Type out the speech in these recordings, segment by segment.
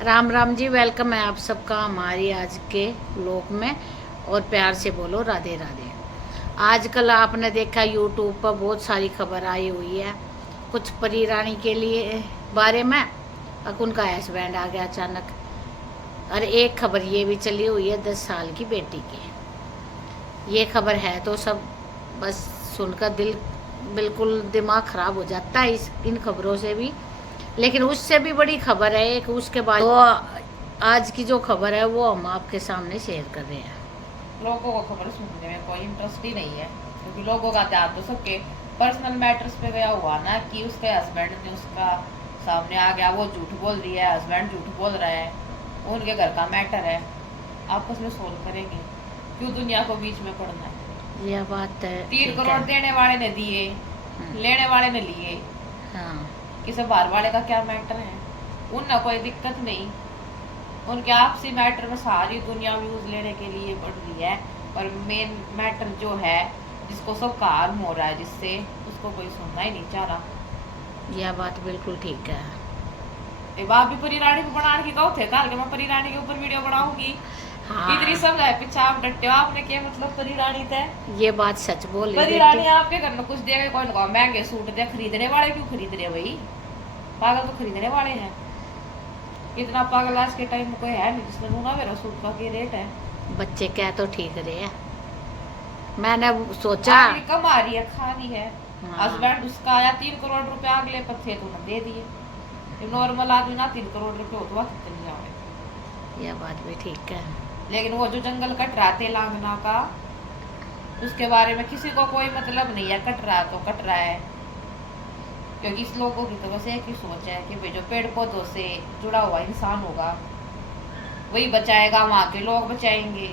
Ram Ram ji. Welcome है आप सबका हमारी आज के व्लॉग में। और प्यार से बोलो राधे राधे। आजकल आपने देखा यूट्यूब पर बहुत सारी खबर आई हुई है, कुछ परी रानी के लिए बारे में। अब उनका हस्बैंड आ गया अचानक। और एक खबर ये भी चली हुई है 10 साल की बेटी की। ये खबर है तो सब बस सुनकर दिल बिल्कुल दिमाग ख़राब हो जाता है इन खबरों से भी। लेकिन उससे भी बड़ी खबर है एक, उसके बाद तो आज की जो खबर है वो हम आपके सामने शेयर कर रहे हैं। लोगों को खबर सुनने में कोई इंटरेस्ट ही नहीं है, क्योंकि लोगों का ध्यान तो सबके पर्सनल मैटर्स पे गया हुआ ना, कि उसके हस्बैंड ने उसका सामने आ गया, वो झूठ बोल रही है, हस्बैंड झूठ बोल रहा है, उनके घर का मैटर है, आपस में सोल्व करेंगे, क्यों दुनिया को बीच में पड़ना है। यह बात है। 3 करोड़ देने वाले ने दिए, लेने वाले ने लिए। हाँ, किसी बाहर वाले का क्या मैटर है, उन कोई दिक्कत नहीं। उनके आपसी मैटर में सारी दुनिया व्यूज लेने के लिए बढ़ रही है, और मेन मैटर जो है जिसको सब का हार्म हो रहा है, जिससे उसको कोई सुनना ही नहीं चाह रहा। यह बात बिल्कुल ठीक है। बाप भी परी रानी को बनाने की कहो थे, कल के मैं परी रानी के ऊपर वीडियो बनाऊंगी। हाँ, इतनी सब है पीछे आप डटे हो, आपने क्या मतलब परी रानी थे। ये बात सच बोल परी रही रानी बेटी। आपके घर में कुछ देगा कौन कहो, महंगे सूट दे, खरीदने वाले क्यों खरीद रहे भाई, पागल तो खरीदने वाले हैं। इतना पागल आज के टाइम में कोई है नहीं जिसने लूंगा मेरा सूट का क्या रेट है। बच्चे क्या तो ठीक रहे हैं। मैंने सोचा आगे कमा रही है, खा रही है। हाँ, हस्बैंड उसका आया 3 करोड़ रुपए अगले पर थे तो उन्हें दे दिए। नॉर्मल आदमी ना 3 करोड़ रुपए हो तो वक्त चली जाए। यह बात भी ठीक है। लेकिन वो जो जंगल कट रहा तेलंगाना का, उसके बारे में किसी को कोई मतलब नहीं है, कट रहा तो कट रहा है। क्योंकि इस लोगों की तो बस एक ही सोच है कि भाई जो पेड़ पौधों से जुड़ा हुआ इंसान होगा वही बचाएगा, वहाँ के लोग बचाएंगे।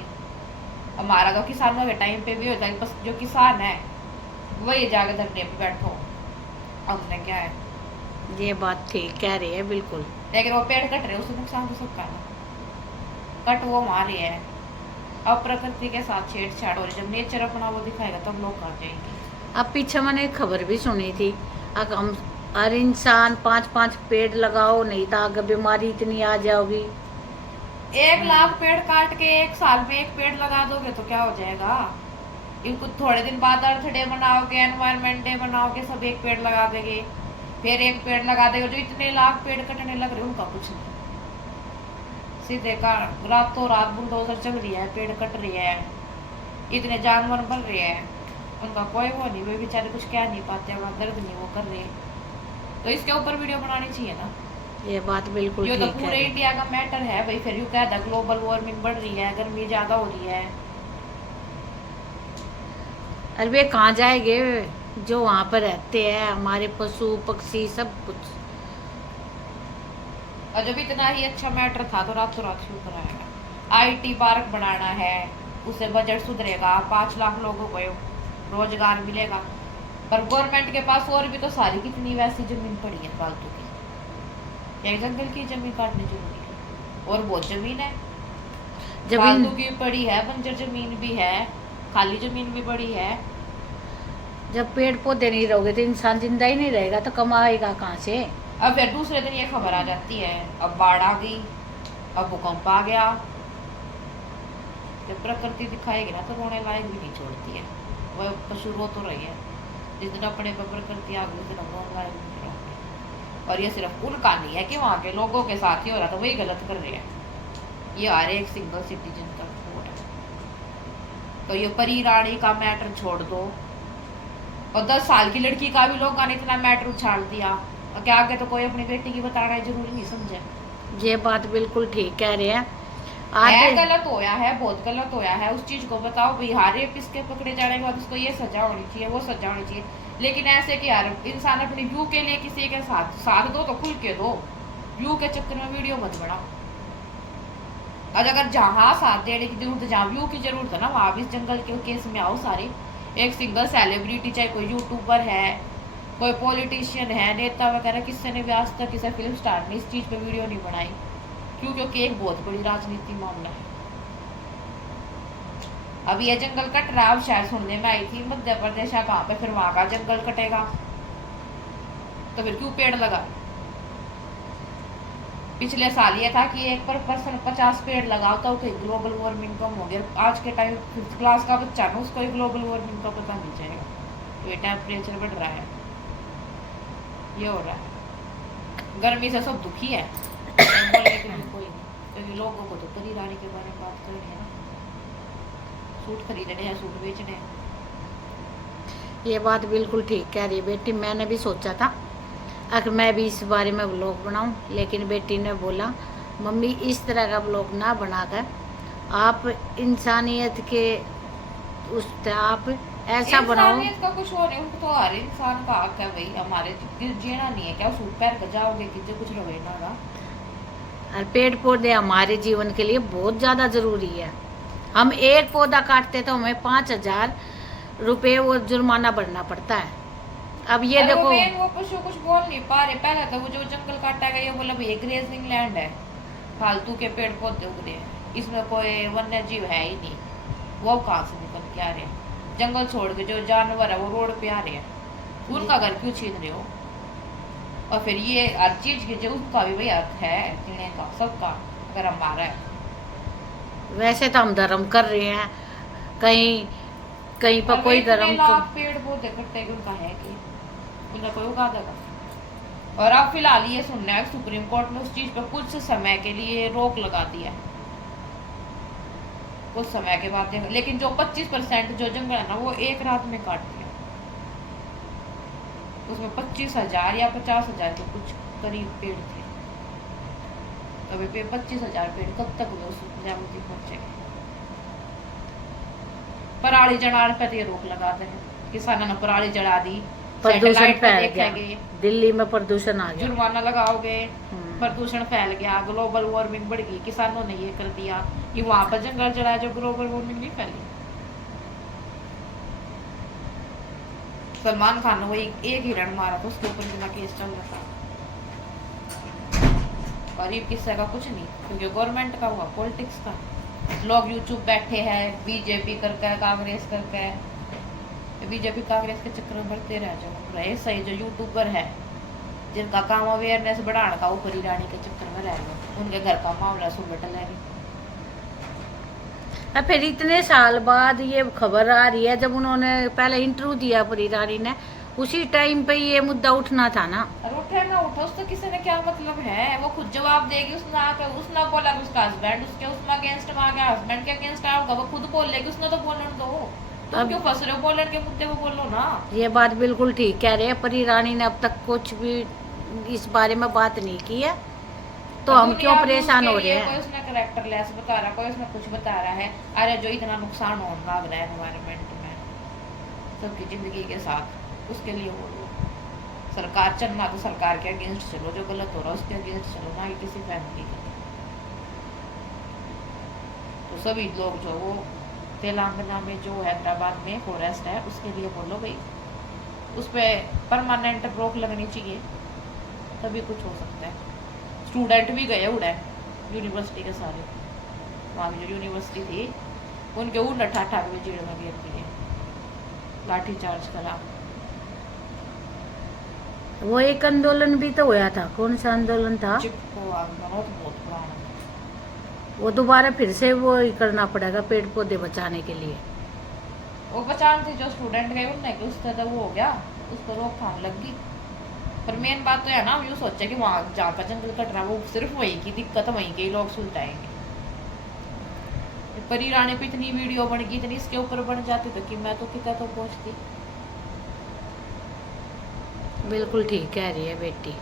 हमारा तो किसानों के टाइम पे भी होता है, बस जो किसान है वही जाके धरने पे बैठो, हमने क्या है। ये बात ठीक कह रही है बिल्कुल। लेकिन वो पेड़ कट रहे, उससे नुकसान तो सबका ना। कट वो मारे है, अब प्रकृति के साथ छेड़छाड़ हो रही, जब नेचर अपना वो दिखाएगा तब लोग कर जाएंगे। अब पीछे मैंने एक खबर भी सुनी थी, अगर हम हर इंसान 5-5 पेड़ लगाओ, नहीं तो आगे बीमारी इतनी आ जाओगी। 1 लाख पेड़ काट के 1 साल में एक पेड़ लगा दोगे तो क्या हो जाएगा। इनको थोड़े दिन बाद अर्थ डे मनाओगे, एनवायरमेंट डे मनाओगे, सब एक पेड़ लगा देंगे, फिर एक पेड़ लगा देगा। जो इतने लाख पेड़ कटने लग रहे उनका कुछ नहीं, सीधे का रातों रात बुलडोजर चल रही है, पेड़ कट रही है, इतने जानवर बन रहे हैं, उनका कोई वो नहीं, वे बेचारे कुछ कह नहीं पाते, वहाँ दर्द नहीं वो कर रहे। तो इसके ऊपर वीडियो बनानी चाहिए ना। ये बात बिल्कुल ये तो ठीक है। पूरे इंडिया का मैटर है भाई, फिर यू कहता ग्लोबल वार्मिंग बढ़ रही है, गर्मी ज्यादा हो रही है। अरे वे कहाँ जाएंगे जो वहाँ पर रहते हैं, हमारे पशु पक्षी सब कुछ। और जब इतना ही अच्छा मैटर था तो रातों रात क्यों कराएगा। आईटी पार्क बनाना है, उससे बजट सुधरेगा, 5 लाख लोगों को रोजगार मिलेगा। पर गवर्नमेंट के पास और भी तो सारी कितनी वैसी जमीन पड़ी है फालतू की, एक जंगल की जमीन काटनी जरूरी है, और बहुत जमीन है जमीन फालतू की पड़ी है, बंजर जमीन भी है, खाली जमीन भी पड़ी है। जब पेड़ पौधे नहीं रहोगे तो इंसान जिंदा ही नहीं रहेगा, तो कमाएगा कहाँ से। अब फिर दूसरे दिन ये खबर आ जाती है, अब बाढ़ आ गई, अब भूकंप आ गया। जब प्रकृति दिखाएगी ना तो रोने लायक भी नहीं छोड़ती है, वह पशु रो तो रही है। जिस दिन अपने पर प्रकृति आ गई उस दिन हम रोने लायक भी नहीं रहोगे। और ये सिर्फ उनका नहीं है कि वहाँ के लोगों के साथ ही हो रहा था, वही गलत कर रहे हैं। ये हर एक सिंगल सिटीजन का वोट है। तो ये परी रानी का मैटर छोड़ दो, और 10 साल की लड़की का भी लोगों ने इतना मैटर उछाल दिया, और क्या आगे तो कोई अपनी बेटी की बताना जरूरी नहीं समझे। ये बात बिल्कुल ठीक कह रहे हैं। है आज गलत होया है, बहुत गलत होया है, उस चीज को बताओ भाई, हर एक किसके पकड़े जाने के बाद उसको ये सजा होनी चाहिए, वो सजा होनी चाहिए। लेकिन ऐसे कि यार इंसान अपनी व्यू के लिए किसी के साथ साथ दो तो खुल के दो, व्यू के चक्कर में वीडियो मत बनाओ। और अगर जहाँ साथ देने की जरूरत है, जहाँ व्यू की जरूरत है ना, वहां भी इस जंगल के केस में आओ सारे। एक सिंगल सेलिब्रिटी, चाहे कोई यूट्यूबर है, कोई पॉलिटिशियन है, नेता वगैरह, किसी ने भी आज तक किसी फिल्म स्टार ने इस चीज पे वीडियो नहीं बनाई। क्यों? क्योंकि एक बहुत बड़ी राजनीति मामला है। अब ये जंगल कट रहा है, अब शायद सुनने में आई थी मध्य प्रदेश है कहाँ पे, फिर वहां का जंगल कटेगा तो फिर क्यों पेड़ लगा। पिछले साल ये था कि एक पर पर्सन 50 पेड़ लगाओ तो ग्लोबल वार्मिंग कम हो गया। आज के टाइम 5th क्लास का बच्चा ना उसको ग्लोबल वार्मिंग का पता नहीं चलेगा, तो ये टेम्परेचर बढ़ रहा है, ये हो रहा है। गर्मी से सब दुखी है, बोलने के लिए कोई नहीं, क्योंकि लोगों को तो परी रानी के बारे में बात करनी है ना, सूट खरीदने हैं, सूट बेचने हैं। ये बात बिल्कुल ठीक कह रही है बेटी। मैंने भी सोचा था अगर मैं भी इस बारे में व्लॉग बनाऊं, लेकिन बेटी ने बोला मम्मी इस तरह का व्लॉग ना बनाकर आप इंसानियत के उस आप ऐसा बनाओ। इंसानियत का कुछ और है, उनको तो हर इंसान का हक है भाई, हमारे जीना नहीं है क्या सूट पहन कर जाओगे कि कुछ रहे ना ना। और पेड़ पौधे हमारे जीवन के लिए बहुत ज़्यादा ज़रूरी है। हम एक पौधा काटते तो हमें 5,000 रुपये वो जुर्माना भरना पड़ता है। अब ये अरे देखो वो पशु कुछ बोल नहीं पा रहे। पहले तो वो जो जंगल काटा गया बोला भाई ग्रेजिंग लैंड है, फालतू के पेड़ पौधे उग रहे हैं, इसमें कोई वन्य जीव है ही नहीं, वो कहाँ से निकल के आ रहे हैं। जंगल छोड़ के जो जानवर है वो रोड पे आ रहे हैं, उनका घर क्यों छीन रहे हो। और फिर ये हर चीज की जो उसका भी भाई हक है जीने का, सबका, अगर हमारा है। वैसे तो हम धर्म कर रहे हैं, कहीं कहीं पर कोई धर्म पेड़ पौधे कटते उनका है कि उन्हें कोई उगा देगा। और अब फिलहाल ये सुनना है सुप्रीम कोर्ट ने उस चीज पर कुछ समय के लिए रोक लगा दिया है, कुछ समय के बाद देखो। लेकिन जो 25% जो जंगल है ना वो एक रात में काट दिया, उसमें 25,000 या 50,000 के कुछ करीब पेड़ थे। अभी 25,000 पेड़ कब तक वो सहमति पहुंचेंगे। पराली जलाने पे ये रोक लगा दे, किसानों ने पराली जला दी, प्रदूषण फैल गया, दिल्ली में प्रदूषण आ गया, जुर्माना लगाओगे, प्रदूषण फैल गया, ग्लोबल वार्मिंग बढ़ गई। किसानों ने ये कर दिया कि वहां पर जंगल जलाया, जो ग्लोबल वार्मिंग नहीं फैली। सलमान खान ने वो एक हिरण मारा था, उसके ऊपर बिना केस चल रहा था। गरीब किस्से का कुछ नहीं, क्योंकि गवर्नमेंट का हुआ, पॉलिटिक्स का। लोग यूट्यूब बैठे हैं बीजेपी करके, कांग्रेस करके, बीजेपी कांग्रेस के चक्कर में बढ़ते रह जाओ रहे सही। जो यूट्यूबर है जिनका काम अवेयरनेस बढ़ाने का, वो परी रानी के चक्कर में रह गए, उनके घर का मामला सुलझ लेगी। फिर इतने साल बाद ये खबर आ रही है, जब उन्होंने पहले इंटरव्यू दिया परी रानी ने, उसी टाइम पे ये मुद्दा उठना था ना। उठे ना उठा उसका किसी ने क्या मतलब है, वो खुद जवाब देगी। उसने आकर उसने बोला कि उसका हस्बैंड उसके उसमें अगेंस्ट में आ गया, हस्बैंड के अगेंस्ट आऊंगा, वो खुद बोल लेगी, उसने तो बोलने दो। तुम क्यों फंस रहे हो, बोलने के मुद्दे पे बोलो ना। ये बात बिल्कुल ठीक कह रहे हैं, परी रानी ने अब तक कुछ भी इस बारे में बात नहीं की है, तो हम क्यों परेशान हो रहे हैं। कोई उसने कैरेक्टर लेस बता रहा, कोई उसमें कुछ बता रहा है। अरे जो इतना नुकसान होने लग रहा है एनवायरनमेंट में सबकी जिंदगी के साथ, उसके लिए बोलो। सरकार चलना तो सरकार के अगेंस्ट चलो, जो गलत हो रहा है उसके अगेंस्ट चलो, ना कि किसी फैमिली का। तो सभी लोग जो वो तेलंगाना में जो हैदराबाद में फॉरेस्ट है उसके लिए बोलो भाई, उस पर परमानेंट रोक लगनी चाहिए, तभी कुछ हो सकता है। स्टूडेंट भी गए उड़े यूनिवर्सिटी के सारे, वहाँ की जो यूनिवर्सिटी थी उनके उड़ ठाठा के जेल में गिर दिए, लाठी चार्ज करा। वो एक आंदोलन भी तो हुआ था, कौन सा आंदोलन था? चिपको आंदोलन, तो बहुत पुराना। वो दोबारा फिर से वो ही करना पड़ेगा पेड़ पौधे बचाने के लिए। वो बचान थे जो स्टूडेंट गए उनने कि उसका तो वो हो गया, उस पर रोकथाम लग गई। पर मेन बात तो है ना, यूँ सोचे कि वहाँ जहाँ का जंगल कट रहा है वो सिर्फ वहीं की दिक्कत, वहीं के लोग सुलझाएंगे। परी रानी पे इतनी वीडियो बन गई, इतनी इसके ऊपर बन जाती तो कि मैं तो कितना तो पहुँचती। बिल्कुल ठीक कह रही है बेटी।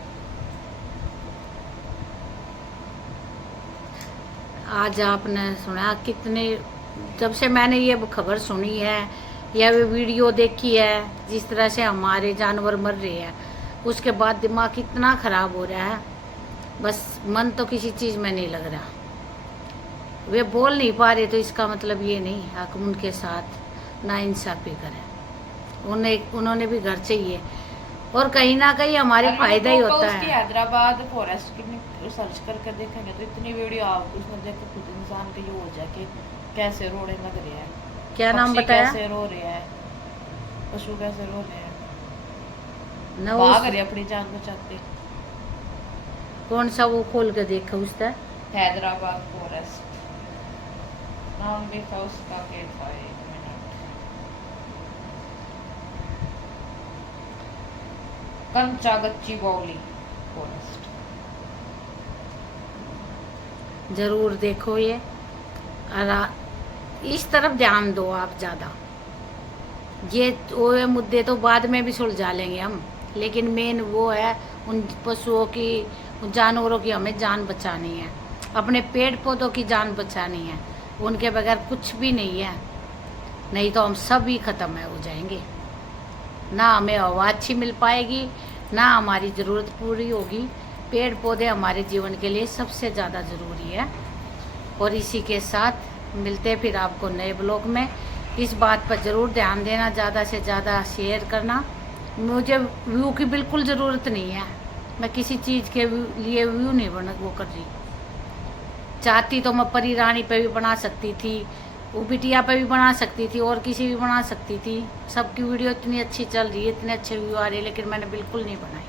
आज आपने सुना कितने, जब से मैंने ये खबर सुनी है या वे वीडियो देखी है, जिस तरह से हमारे जानवर मर रहे हैं, उसके बाद दिमाग कितना ख़राब हो रहा है। बस मन तो किसी चीज़ में नहीं लग रहा। वे बोल नहीं पा रहे तो इसका मतलब ये नहीं हक उनके साथ नाइंसाफ़ी करें, उन्होंने भी घर चाहिए, और कहीं ना कहीं हमारे फायदा ही होता है। हैदराबाद फॉरेस्ट की सर्च करके देखेंगे तो इतनी वीडियो आओ, उसमें देखो खुद इंसान के ये हो जाए कि कैसे रोड़े लग रहे हैं, क्या नाम बताया, कैसे रो रहे हैं, पशु कैसे रो रहे हैं, न भाग रहे अपनी जान बचाते। कौन सा वो खोल के देखा उसका? हैदराबाद फॉरेस्ट नाम भी था उसका, क्या था, एक मिनट, कंचा गच्ची बाउली फॉरेस्ट। जरूर देखो ये। इस तरफ ध्यान दो आप ज़्यादा। ये वो मुद्दे तो बाद में भी सुलझा लेंगे हम, लेकिन मेन वो है उन पशुओं की, उन जानवरों की हमें जान बचानी है, अपने पेड़ पौधों की जान बचानी है। उनके बगैर कुछ भी नहीं है, नहीं तो हम सब ही ख़त्म हो जाएंगे। ना हमें हवा अच्छी मिल पाएगी, ना हमारी ज़रूरत पूरी होगी। पेड़ पौधे हमारे जीवन के लिए सबसे ज़्यादा ज़रूरी है। और इसी के साथ मिलते हैं फिर आपको नए ब्लॉग में। इस बात पर ज़रूर ध्यान देना, ज़्यादा से ज़्यादा शेयर करना। मुझे व्यू की बिल्कुल ज़रूरत नहीं है, मैं किसी चीज़ के लिए व्यू नहीं वो कर रही। चाहती तो मैं परी रानी पे भी बना सकती थी, वो बिटिया पे भी बना सकती थी, और किसी भी बना सकती थी। सबकी वीडियो इतनी अच्छी चल रही है, इतने अच्छे व्यू आ रहे हैं, लेकिन मैंने बिल्कुल नहीं बनाई।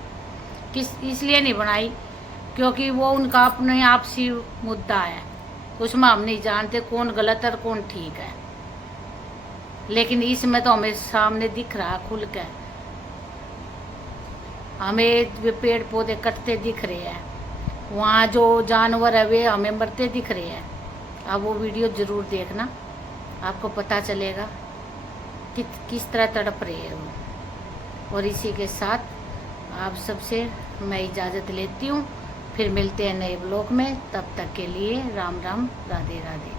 इसलिए नहीं बनाई क्योंकि वो उनका अपने आपसी मुद्दा है, उसमें हम नहीं जानते कौन गलत है और कौन ठीक है। लेकिन इसमें तो हमें सामने दिख रहा खुल कर, हमें पेड़ पौधे कटते दिख रहे हैं, वहाँ जो जानवर है वे हमें मरते दिख रहे हैं। अब वो वीडियो ज़रूर देखना, आपको पता चलेगा कि किस तरह तड़प रहे हैं वो। और इसी के साथ आप सबसे मैं इजाज़त लेती हूँ, फिर मिलते हैं नए ब्लॉग में। तब तक के लिए राम राम, राधे राधे।